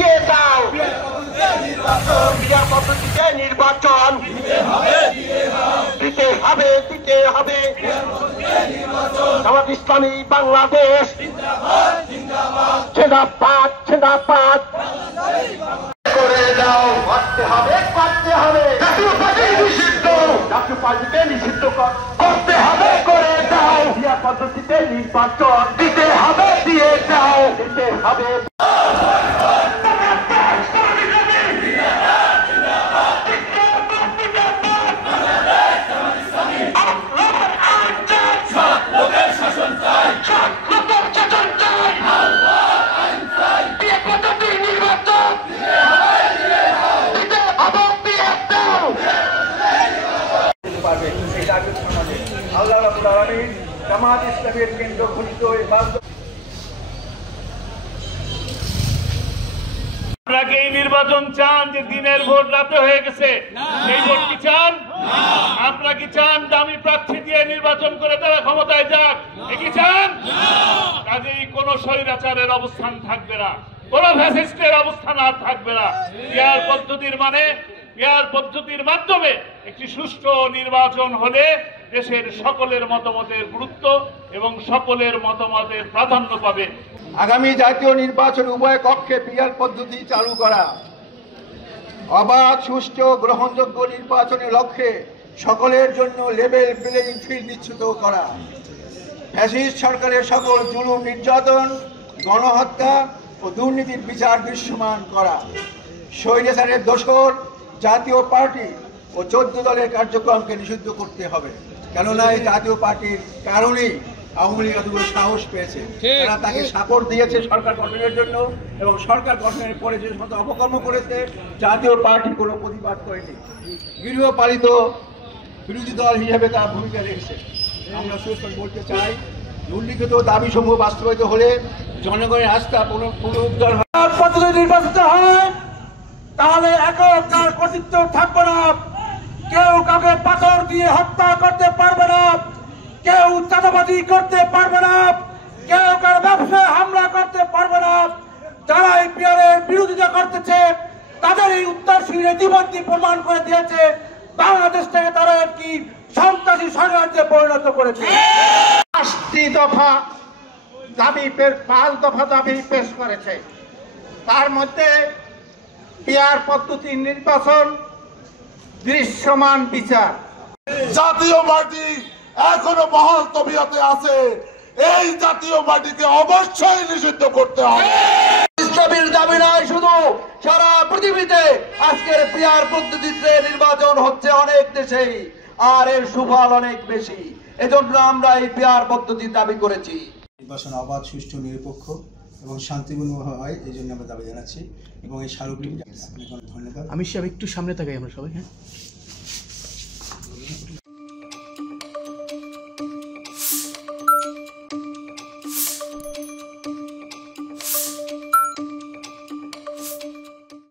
দিয়ে দাও বিয়ার পদ্ধতিতে নির্বাচন দিতে হবে জামাত ইসলামী বাংলাদেশ জিন্দাবাদ করে দাও করতে হবে জাতীয় পার্টিকে নিষিদ্ধ করতে হবে করে দাও বিয়ার পদ্ধতিতে নির্বাচন দিতে হবে দিয়ে দাও দিতে হবে আল্লাহ রাব্বুল আলামিন জামাত ইসলামের কেন্দ্র ঘোষিত আপনাকে এই নির্বাচন চান যে দিনের ভোট রাতে হয়ে গেছে এই ভোট কি চান? আপনারা কি চান দামি প্রার্থী দিয়ে নির্বাচন করে তারা ক্ষমতায় যাক? কি চান? কাজেই কোন স্বৈরাচারের অবস্থান থাকবে না, কোন ফ্যাসিস্টের অবস্থান আর থাকবে না। পিয়ার পদ্ধতির মাধ্যমে একটি সুষ্ঠু নির্বাচন হলে দেশের সকলের মতামতের গুরুত্ব এবং সকলের মতামতের প্রাধান্য পাবে। আগামী জাতীয় নির্বাচন উভয় কক্ষে পিয়ার পদ্ধতি চালু করা, অবাধ সুষ্ঠু গ্রহণযোগ্য নির্বাচনের লক্ষ্যে সকলের জন্য লেভেল প্লেইং ফিল্ড নিশ্চিত করা, ফ্যাসিস্ট সরকারের সকল জুলুম নির্যাতন গণহত্যা ও দুর্নীতির বিচার দৃশ্যমান করা, স্বৈরাচারের দোসর জাতীয় পার্টি ও 14 দলের কার্যক্রমকে নিষিদ্ধ করতে হবে। কেননা এই জাতীয় পার্টির কারণেই আওয়ামী লীগ এতগুলো সাহস পেয়েছে। তারা তাকে সাপোর্ট দিয়েছে সরকার গঠনের জন্য, এবং সরকার গঠনের পরে যে সমস্ত অপকর্ম করেছে জাতীয় পার্টি কোনো প্রতিবাদ করেনি, গৃহপালিত বিরোধী দল হিসেবে তার ভূমিকা রেখেছে। আমরা সুস্পষ্ট বলতে চাই, উল্লিখিত দাবিসমূহ বাস্তবায়িত হলে জনগণের আস্থা পুনরুদ্ধার পদ্ধতি নির্বাচিত হয়, তাহলে একার কর্তৃত্ব থাকবে না। কেউ কাউকে পাথর দিয়ে হত্যা করতে পারবে না, কেউ চাঁদাবাজি করতে পারবে না, কেউ কারো ব্যবসায় হামলা করতে পারবে না। যারা এই পিয়ারের বিরোধিতা করতেছে তাদের এই উত্তরসূরি ইতিমধ্যে প্রমাণ করে দিয়েছে বাংলাদেশ থেকে তারা একটি সন্ত্রাসী সাম্রাজ্যে পরিণত করেছে। 5 দফা দাবি পেশ করেছে। তার মধ্যে পিয়ার পদ্ধতির নির্বাচন, দৃশ্যমান বিচার। জাতীয় পার্টি এখনো বহাল তবিয়তে আছে, এই জাতীয় পার্টিকে অবশ্যই নিষিদ্ধ করতে হবে। ইসলামের দাবি নয় শুধু, সারা পৃথিবীতে আজকের পিয়ার পদ্ধতিতে নির্বাচন হচ্ছে অনেক দেশেই, আর এর সুফল অনেক বেশি। এজন্য আমরা এই পিয়ার পদ্ধতির দাবি করেছি। নির্বাচন অবাধ, সুষ্ঠু, নিরপেক্ষ এবং শান্তিপূর্ণ হয়, এই জন্য আমরা দাবি জানাচ্ছি এবং এই স্মারকলিপি আপনাকে ধন্যবাদ। আমি সব একটু সামনে তাকাই আমরা সবাই। হ্যাঁ।